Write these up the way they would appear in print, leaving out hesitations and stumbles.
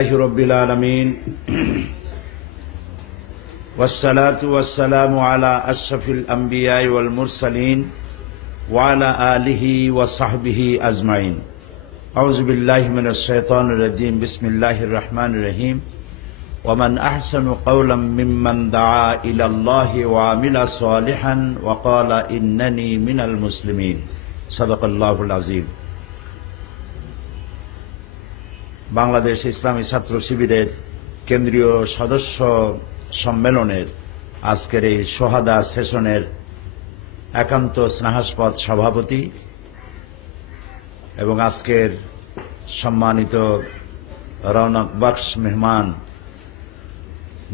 রব্বিল আলামিন ওয়াসসালাতু ওয়াসসালামু আলা আশরাফিল আমবিয়া ওয়াল মুরসালিন ওয়া আলা আলিহি ওয়া সাহবিহি আজমাইন। আউযু বিল্লাহি মিনাশ শাইতানির রাজীম। বিসমিল্লাহির রহমানির রহিম। ওয়া মান আহসানু কাওলাম মিম্মান দাআ ইলাল্লাহি ওয়া আমিলা সালিহান ওয়া ক্বালা ইন্নানি মিনাল মুসলিমিন। সাদাকাল্লাহুল আযীম। বাংলাদেশ ইসলামী ছাত্র শিবিরের কেন্দ্রীয় সদস্য সম্মেলনের আজকের এই সোহাদা সেশনের একান্ত স্নেহাস্পদ সভাপতি এবং আজকের সম্মানিত রৌনক বখশ মেহমান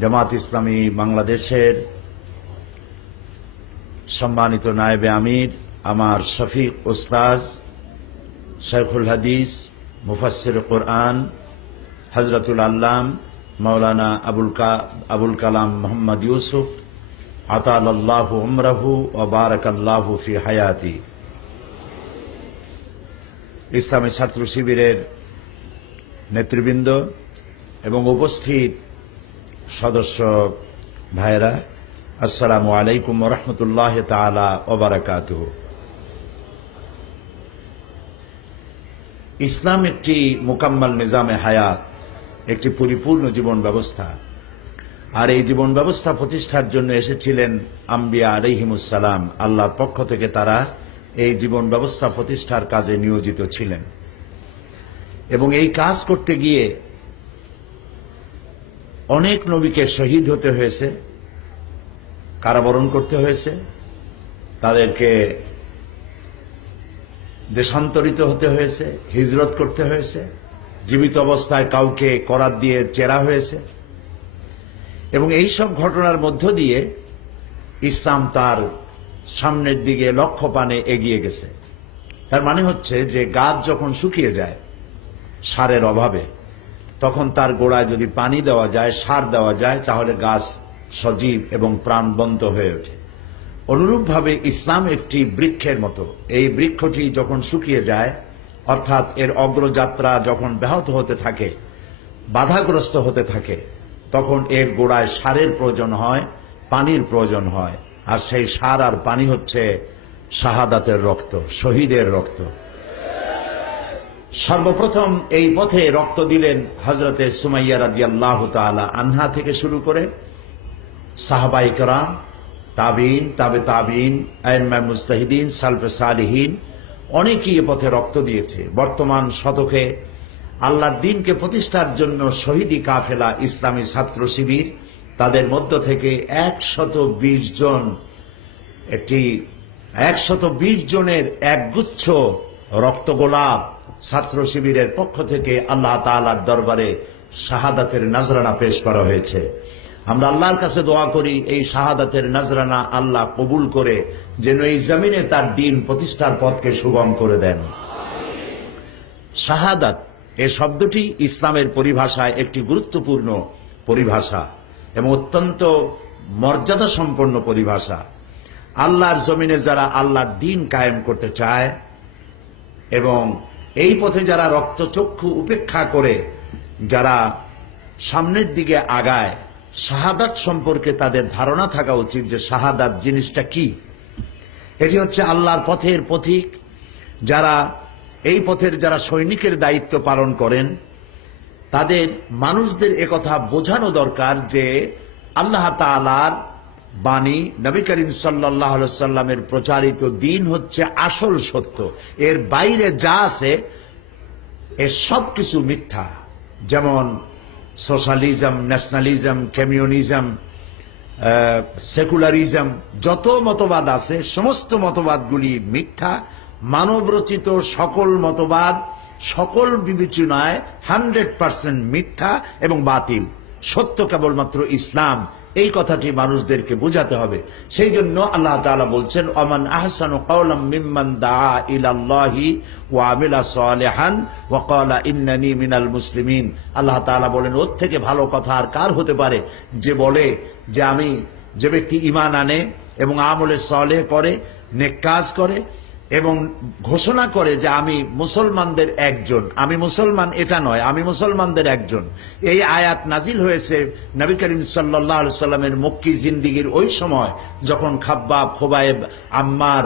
জামাত ইসলামী বাংলাদেশের সম্মানিত নায়েবে আমির আমার শফিক উস্তাজ শেখুল হাদিস মুফাসসির কুরআন হযরতুল আল্লাম মাওলানা আবুল কালাম মোহাম্মদ ইউসুফ আতালাল্লাহু উমরাহু ওয়া বারাকাল্লাহু ফি হায়াতি। ইসলামী ছাত্র শিবিরের নেতৃবৃন্দ এবং উপস্থিত সদস্য ভাইরা, আসসালামু আলাইকুম ওয়া রাহমাতুল্লাহি তাআলা ওয়া বারাকাতুহু। ইসলাম একটি মুকাম্মাল নিজামে হায়াত, একটি পরিপূর্ণ জীবন ব্যবস্থা। আর এই জীবন ব্যবস্থা প্রতিষ্ঠার জন্য এসেছিলেন আম্বিয়া আলাইহিমুসসালাম। আল্লাহর পক্ষ থেকে তারা এই জীবন ব্যবস্থা প্রতিষ্ঠার কাজে নিয়োজিত ছিলেন এবং এই কাজ করতে গিয়ে অনেক নবীকে শহীদ হতে হয়েছে, কারাবরণ করতে হয়েছে, তাদেরকে দেশান্তরিত হতে হয়েছে, হিজরত করতে হয়েছে, জীবিত অবস্থায় কাউকে করাত দিয়ে চেরা হয়েছে এবং এই সব ঘটনার মধ্য দিয়ে ইসলাম তার সামনের দিকে লক্ষ্যপানে এগিয়ে গেছে। তার মানে হচ্ছে যে গাছ যখন শুকিয়ে যায় সারের অভাবে, তখন তার গোড়ায় যদি পানি দেওয়া যায়, সার দেওয়া যায়, তাহলে গাছ সজীব এবং প্রাণবন্ত হয়ে ওঠে। অনুরূপভাবে ইসলাম একটি বৃক্ষের মতো। এই বৃক্ষটি যখন শুকিয়ে যায়, অর্থাৎ এর অগ্রযাত্রা যখন ব্যাহত হতে থাকে, বাধাগ্রস্ত হতে থাকে, তখন এর গোড়ায় সারের প্রয়োজন হয়, পানির প্রয়োজন হয়। আর সেই সার আর পানি হচ্ছে শাহাদাতের রক্ত, শহীদের রক্ত। সর্বপ্রথম এই পথে রক্ত দিলেন হযরতে সুমাইয়া রাদিয়াল্লাহু তাআলা আনহা থেকে শুরু করে সাহাবায়ে কেরাম, তাবিন, তাবে তাবিন, আইম্মায়ে মুজতাহিদিন, সালফে সালিহিন, অনেকেই এ পথে রক্ত দিয়েছে। বর্তমান শতকে আল্লাহর দ্বীনকে প্রতিষ্ঠার জন্য শহীদি কাফেলা ইসলামী ছাত্র শিবির, তাদের মধ্য থেকে 120 জন, একটি 120 জনের একগুচ্ছ রক্তগোলাপ ছাত্র শিবিরের পক্ষ থেকে আল্লাহ তাআলার দরবারে শাহাদাতের নজরানা পেশ করা হয়েছে। আমরা আল্লাহর কাছে দোয়া করি এই শাহাদাতের নজরানা আল্লাহ কবুল করে যেন এই জমিনে তার দ্বীন প্রতিষ্ঠার পথকে সুগম করে দেন। শাহাদাত এই শব্দটি ইসলামের পরিভাষায় একটি গুরুত্বপূর্ণ পরিভাষা এবং অত্যন্ত মর্যাদা সম্পন্ন পরিভাষা। আল্লাহর জমিনে যারা আল্লাহর দ্বীন কায়েম করতে চায় এবং এই পথে যারা রক্তচক্ষু উপেক্ষা করে যারা সামনের দিকে আগায়, শাহাদাত সম্পর্কে তাদের ধারণা থাকা উচিত যে শাহাদাত জিনিসটা কি। এটি হচ্ছে আল্লাহর পথের পথিক। যারা এই পথের যারা সৈনিকের দায়িত্ব পালন করেন, তাদের মানুষদের একথা বোঝানো দরকার যে আল্লাহ তাআলার বাণী, নবী করিম সাল্লাল্লাহু আলাইহি সাল্লামের প্রচারিত দ্বীন হচ্ছে আসল সত্য। এর বাইরে যা আছে এর সব কিছু মিথ্যা। যেমন সোশ্যালিজম, ন্যাশনালিজম, কমিউনিজম, সেকুলারিজম, যত মতবাদ আছে সমস্ত মতবাদগুলি মিথ্যা। মানবরচিত সকল মতবাদ সকল বিবেচনায় 100% মিথ্যা এবং বাতিল। সত্য কেবলমাত্র ইসলাম। এই কথাটি মানুষদেরকে বোঝাতে হবে। সেই জন্য আল্লাহ তাআলা বলছেন, ওমান আহসানু কাওলাম মিম্মান দাআ ইলাল্লাহি ওয়া আমিলা সালিহান ওয়া ক্বালা ইন্নানি মিনাল মুসলিমিন। আল্লাহ তাআলা বলেন, ওর থেকে ভালো কথা আর কার হতে পারে যে বলে যে যে ব্যক্তি ঈমান আনে এবং আমলে সালেহ করে, নেক কাজ করে এবং ঘোষণা করে যে আমি মুসলমানদের একজন, আমি মুসলমান এটা নয়, আমি মুসলমানদের একজন। এই আয়াত নাজিল হয়েছে নবী করিম সাল্লাল্লাহু আলাইহি সাল্লামের মক্কি জিন্দেগীর ওই সময়, যখন খাব্বাব, খোবায়েব, আম্মার,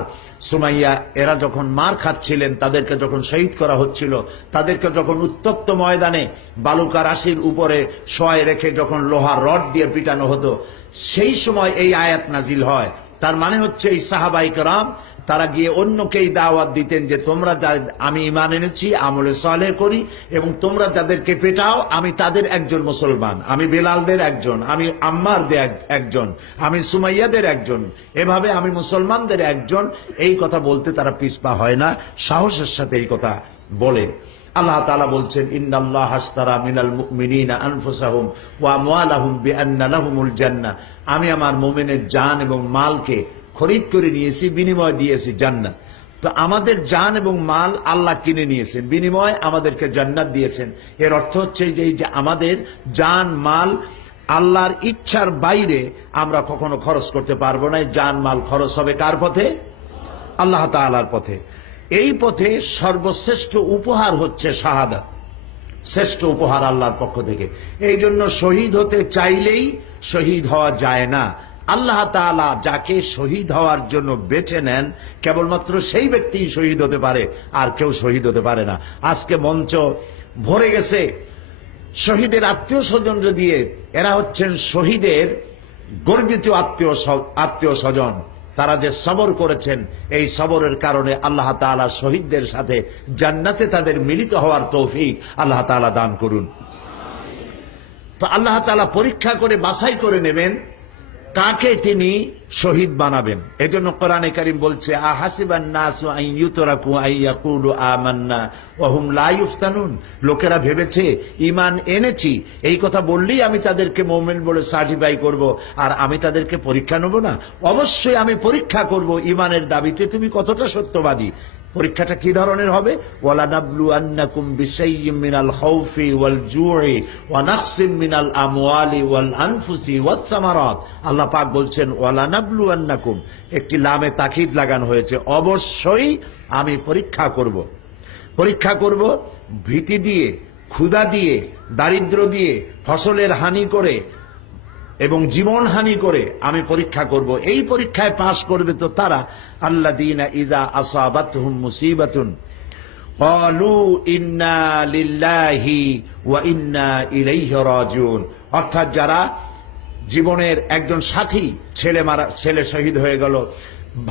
সুমাইয়া এরা যখন মার খাচ্ছিলেন, তাদেরকে যখন শহীদ করা হচ্ছিল, তাদেরকে যখন উত্তপ্ত ময়দানে বালুকা রাশির উপরে শোয়ায় রেখে যখন লোহার রড দিয়ে পিটানো হতো, সেই সময় এই আয়াত নাজিল হয়। তার মানে হচ্ছে এই সাহাবায়ে কেরাম তারা গিয়ে অন্যকেই দাওয়াত দিতেন যে তোমরা যা, আমি ঈমান এনেছি, আমলে সালেহ করি, এবং তোমরা যাদেরকে পেটাও আমি তাদের একজন মুসলমান, আমি বেলালদের একজন, আমি আম্মারদের একজন, আমি সুমাইয়াদের একজন, এভাবে আমি মুসলমানদের একজন। এই কথা বলতে তারা পিছপা হয় না, সাহসের সাথে এই কথা বলে। আল্লাহ তাআলা বলছেন, ইন্নাল্লাহা আশতারা মিনাল মুমিনিনা আনফুসাহুম ওয়া আমওয়ালাহুম বিআন্না লাহুমুল জান্নাহ, আমি আমার মুমিনের জান এবং মালকে খরিদ করে নিয়েছি, বিনিময় দিয়েছি জান্নাত। তো আমাদের জান এবং মাল আল্লাহ কিনে নিয়েছেন, বিনিময় আমাদেরকে জান্নাত দিয়েছেন। এর অর্থ হচ্ছে যে আমাদের জান মাল আল্লাহর ইচ্ছার বাইরে আমরা কখনো খরচ করতে পারবো না। জান মাল খরচ হবে কার পথে? আল্লাহ তাআলার পথে। এই পথে সর্বশ্রেষ্ঠ উপহার হচ্ছে শাহাদাত, শ্রেষ্ঠ উপহার আল্লাহর পক্ষ থেকে। এই জন্য শহীদ হতে চাইলেই শহীদ হওয়া যায় না। আল্লাহ তাআলা যাকে শহীদ হওয়ার জন্য বেছে নেন, কেবলমাত্র সেই ব্যক্তিই শহীদ হতে পারে, আর কেউ শহীদ হতে পারে না। আজকে মঞ্চ ভরে গেছে শহীদের আত্মীয় স্বজনরা দিয়ে। এরা হচ্ছেন শহীদের গর্বিত আত্মীয় স্বজন। তারা যে সবর করেছেন, এই সবরের কারণে আল্লাহ তাআলা শহীদদের সাথে জান্নাতে তাদের মিলিত হওয়ার তৌফিক আল্লাহ তাআলা দান করুন। তো আল্লাহ তাআলা পরীক্ষা করে বাছাই করে নেবেন কাকে তিনি শহীদ বানাবেন। এজন্য কোরআনে কারীম বলছে, আহাসিবান নাসু আন ইউতরাকু আন ইয়াকুলু আমান্না ওয়া হুম লা ইফতানুন, লোকেরা ভেবেছে ঈমান এনেছি, এই কথা বললেই আমি তাদেরকে মুমিন বলে সার্টিফাই করব, আর আমি তাদেরকে পরীক্ষা নেব না। অবশ্যই আমি পরীক্ষা করব ঈমানের দাবিতে তুমি কতটা সত্যবাদী। পরীক্ষাটা কি ধরনের হবে? ওয়ালা নাবলুয়ান্নাকুম বিশাইয়্যিম মিনাল খাউফি ওয়াল জু'i ওয়া নাকসিম মিনাল আমওয়ালি ওয়াল আনফুসি ওয়াস সামারাত। আল্লাহ পাক বলছেন ওয়ালা নাবলুয়ান্নাকুম, একটি লামে তাকিদ লাগানো হয়েছে, অবশ্যই আমি পরীক্ষা করব। পরীক্ষা করব ভীতি দিয়ে, ক্ষুধা দিয়ে, দারিদ্র দিয়ে, ফসলের হানি করে এবং জীবন হানি করে আমি পরীক্ষা করব। এই পরীক্ষায় পাশ করবে তো তারা আল্লাযীনা ইযা আসাবাতহুম মুসিবাতুন ক্বালু ইন্না লিল্লাহি ওয়া ইন্না ইলাইহি রাজিউন, অর্থাৎ যারা জীবনের একজন সাথী, ছেলে শহীদ হয়ে গেল,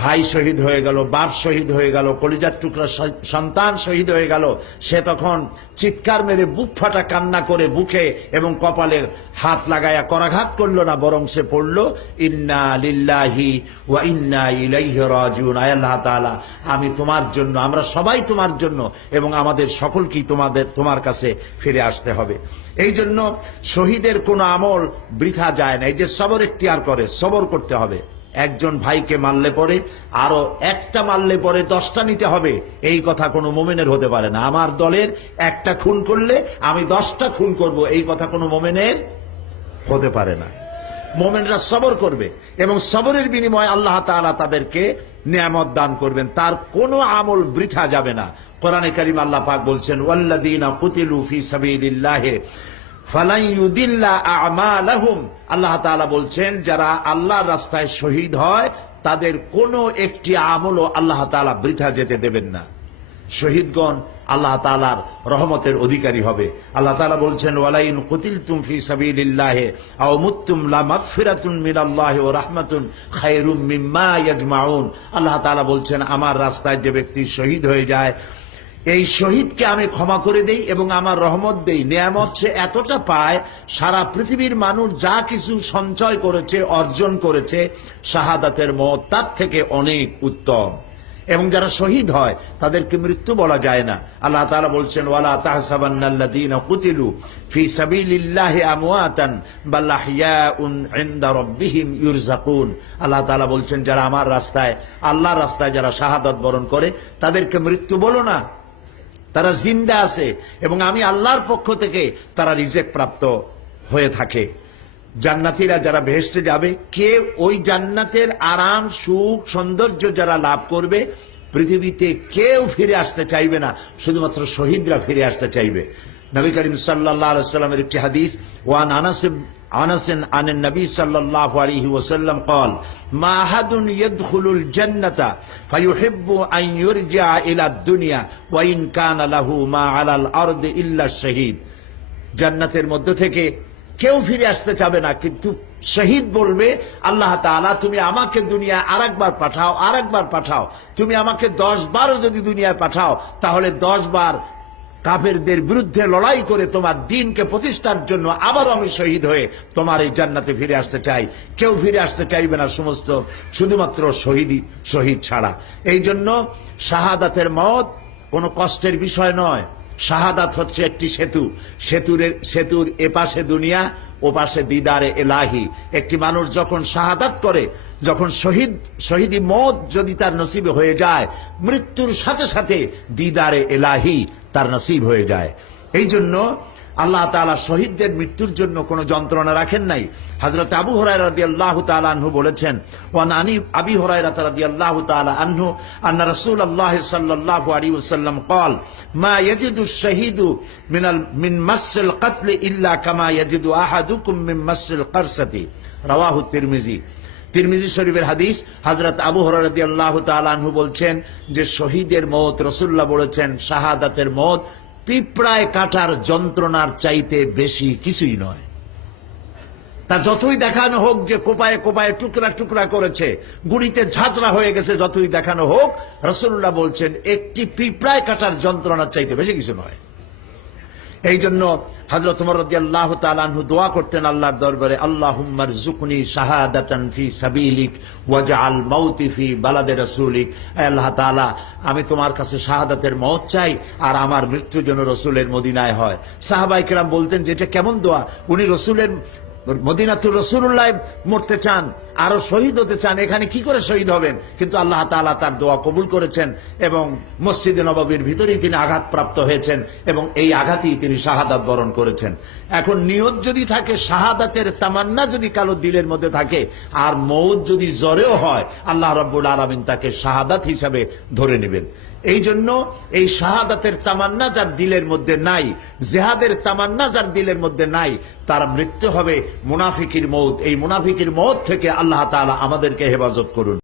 ভাই শহীদ হয়ে গেল, বাপ শহীদ হয়ে গেল, কলিজার টুকরা সন্তান শহীদ হয়ে গেল, সে তখন চিৎকার মেরে বুক ফাটা কান্না করে বুকে এবং কপালের হাত লাগায়া করাঘাত করলো না, বরং সে পড়ল ইন্না লিল্লাহি ওয়া ইন্না ইলাইহি রাজিউন। আয় আল্লাহ তাআলা, আমি তোমার জন্য, আমরা সবাই তোমার জন্য, এবং আমাদের সকলকেই তোমার কাছে ফিরে আসতে হবে। এই জন্য শহীদের কোনো আমল বৃথা যায় না। এই যে সবর ইখতিয়ার করে, সবর করতে হবে। একজন ভাইকে মারলে পরে আরো একটা মারলে পরে 10টা নিতে হবে, এই কথা কোনো মুমিনের হতে পারে না। আমার দলের একটা খুন করলে আমি 10টা খুন করব, এই কথা কোনো মুমিনের হতে পারে না। মুমিনরা সবর করবে এবং সবরের বিনিময়ে আল্লাহ তাআলা তাদেরকে নিয়ামত দান করবেন, তার কোনো আমল বৃথা যাবে না। কোরআনে কারীম আল্লাহ পাক বলছেন, ওয়াল্লাযীনা কুতিলু ফি সাবিলিল্লাহি ফালান ইউদিল্লা আমালাহুম, আল্লাহ তাআলা বলছেন যারা আল্লাহর রাস্তায় শহীদ হয় তাদের কোনো একটি আমলও আল্লাহ তাআলা বৃথা যেতে দেবেন না। শহীদগণ আল্লাহ তাআলার রহমতের অধিকারী হবে। আল্লাহ তাআলা বলছেন, ওয়ালাইন কুতিলতুম ফি সাবিলিল্লাহি আও মুততুম লা মাগফিরাতুন মিনাল্লাহি ওয়া রাহমাতুন খায়রুম মিম্মা ইয়াজমাউন। আল্লাহ তাআলা বলছেন, আমার রাস্তায় যে ব্যক্তি শহীদ হয়ে যায়, এই শহীদকে আমি ক্ষমা করে দেই এবং আমার রহমত দেই। নিয়ামত সে এতটা পায়, সারা পৃথিবীর মানুষ যা কিছু সঞ্চয় করেছে, অর্জন করেছে, শাহাদাতের মওত তার থেকে অনেক উত্তম। এবং যারা শহীদ হয় তাদেরকে মৃত্যু বলা যায় না। আল্লাহ তাআলা বলছেন, ওয়ালা তাহসাবান্নাল্লাযীনা কুতিলু ফি সাবিলিল্লাহি আমওয়াতান বাল আহইয়াউন ইনদা রাব্বিহিম ইউরযাকুন। আল্লাহ তাআলা বলছেন, যারা আমার রাস্তায়, আল্লাহর রাস্তায় যারা শাহাদাত বরণ করে তাদেরকে মৃত্যু বলো না, তারা জিন্দা আছে এবং আমি আল্লাহর পক্ষ থেকে তারা রিজেক প্রাপ্ত হয়ে থাকে। জান্নাতীরা যারা বেহেশতে যাবে, কে ওই জান্নাতের আরাম, সুখ, সৌন্দর্য যারা লাভ করবে, পৃথিবীতে কেউ ফিরে আসতে চাইবে না, শুধুমাত্র শহীদরা ফিরে আসতে চাইবে। নবী করিম সাল্লাল্লাহু আলাইহি ওয়াসাল্লামের একটি হাদিস, ওয়ান আনাস আন নবী সাল্লাল্লাহু আলাইহি ওয়াসাল্লাম قال ما احد يدخل الجنه فيحب ان يرجع الى الدنيا وان كان له ما على الارض الا الشهيد। জান্নাতের মধ্য থেকে কেউ ফিরে আসতে চাবে না, কিন্তু শহীদ বলবে, আল্লাহ তাআলা তুমি আমাকে দুনিয়ায় আরেকবার পাঠাও, আরেকবার পাঠাও। তুমি আমাকে 10 বারও যদি দুনিয়ায় পাঠাও, তাহলে 10 বার কাফেরদের বিরুদ্ধে লড়াই করে তোমার দ্বীনকে প্রতিষ্ঠার জন্য আবারও আমি শহীদ হয়ে তোমার এই জান্নাতে ফিরে আসতে চাই। কেউ ফিরে আসতে চাইবে না, শুধুমাত্র শহীদ ছাড়া। এই জন্য শাহাদাতের মওত কোনো কষ্টের বিষয় নয়। শাহাদাত হচ্ছে একটি সেতুর এপাশে দুনিয়া, ওপাশে দিদারে এলাহি। একটি মানুষ যখন শাহাদাত করে, যখন শহীদি মওত যদি তার নসিবে হয়ে যায়, মৃত্যুর সাথে সাথে দিদারে এলাহি তার নসিব হয়ে যায়। এই জন্য আল্লাহ তাআলা শহীদদের মৃত্যুর জন্য কোনো যন্ত্রণা রাখেন নাই। হযরত আবু হুরায়রা রাদিয়াল্লাহু তাআলা আনহু বলেছেন, ওয়ান আবি হুরায়রা রাদিয়াল্লাহু তাআলা আনহু আন্না রাসূলুল্লাহ সাল্লাল্লাহু আলাইহি ওয়াসাল্লাম قال ما يجد الشهيد من مس القتل الا كما يجد احدكم من مس القرصة رواه الترمذي। তিরমিজি শরীফের হাদিস। হযরত আবু হুরায়রা রাদিয়াল্লাহু তাআলা আনহু বলছেন যে শহীদের মওত, রাসূলুল্লাহ বলেছেন শাহাদাতের মওত পিঁপড়ায় কাটার যন্ত্রণার চাইতে বেশি কিছুই নয়। তা যতই দেখানো হোক যে কোপায়ে কোপায়ে টুকরা টুকরা করেছে, গুড়িতে ঝাঁঝরা হয়ে গেছে, যতই দেখানো হোক, রাসূলুল্লাহ বলছেন একটি পিঁপড়ায় কাটার যন্ত্রণার চাইতে বেশি কিছু নয়। এই জন্য হযরত ওমর রাদিয়াল্লাহু তাআলা আনহু দোয়া করতেন আল্লাহর দরবারে, আল্লাহুম্মা রযুকনি শাহাদাতান ফি সাবিলিক ওয়াজআল মাউতি ফি বালাদি রাসূলিক। হে আল্লাহ তাআলা, আমি তোমার কাছে শাহাদাতের মওত চাই, আর আমার মৃত্যু যেন রাসূলের মদিনায় হয়। সাহাবায়ে কেরাম বলতেন যে এটা কেমন দোয়া? উনি রাসূলের মদিনাতুর রাসূলুল্লাহ মরতে চান, আরো শহীদ হতে চান, এখানে কি করে শহীদ হবেন? কিন্তু আল্লাহ তাআলা তার দোয়া কবুল করেছেন এবং মসজিদে নববীর ভিতরেই তিনি আঘাতপ্রাপ্ত হয়েছেন এবং এই আঘাতেই তিনি শাহাদাত বরণ করেছেন। এখন নিয়ত যদি থাকে, শাহাদাতের তামান্না যদি কারো দিলের মধ্যে থাকে, আর মওত যদি জ্বরেও হয়, আল্লাহ রাব্বুল আলামিন তাকে শাহাদাত হিসাবে ধরে নেবেন। এই জন্য এই শাহাদাতের তামান্না যার দিলের মধ্যে নাই, জিহাদের তামান্না যার দিলের মধ্যে নাই, তার মৃত্যু হবে মুনাফিকের মওত। এই মুনাফিকের মওত থেকে আল্লাহ তাআলা আমাদেরকে হেফাজত করুন।